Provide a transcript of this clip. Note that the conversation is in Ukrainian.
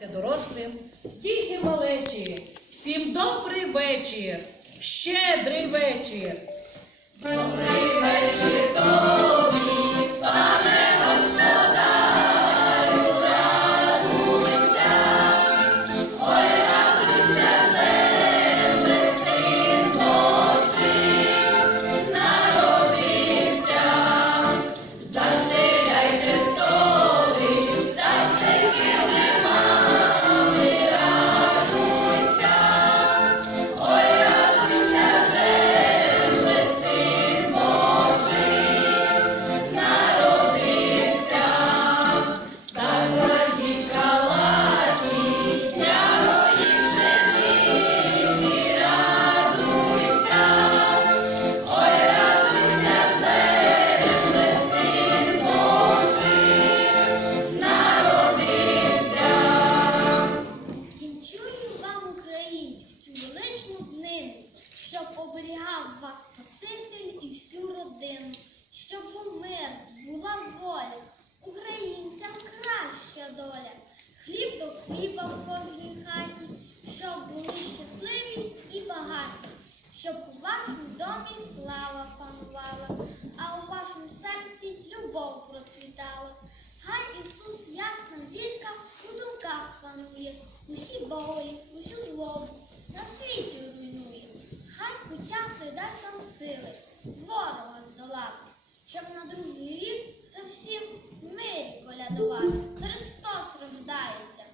Це дорослим, діти малечі, всім добрий вечір, щедрий вечір. Вінчую щоб оберігав вас Спаситель і всю родину, щоб був мир, була воля, українцям краща доля, хліб до хліба в кожній хаті, щоб були щасливі і багаті, щоб у вашому домі слава панувала, а у вашому серці любов процвітала. Хай Ісус, ясна зірка, у думках панує, усі болі, усю злобу на світі пуття нам сили, ворога здолати, щоб на другий рік за всім мирі колядувати. Христос рождається.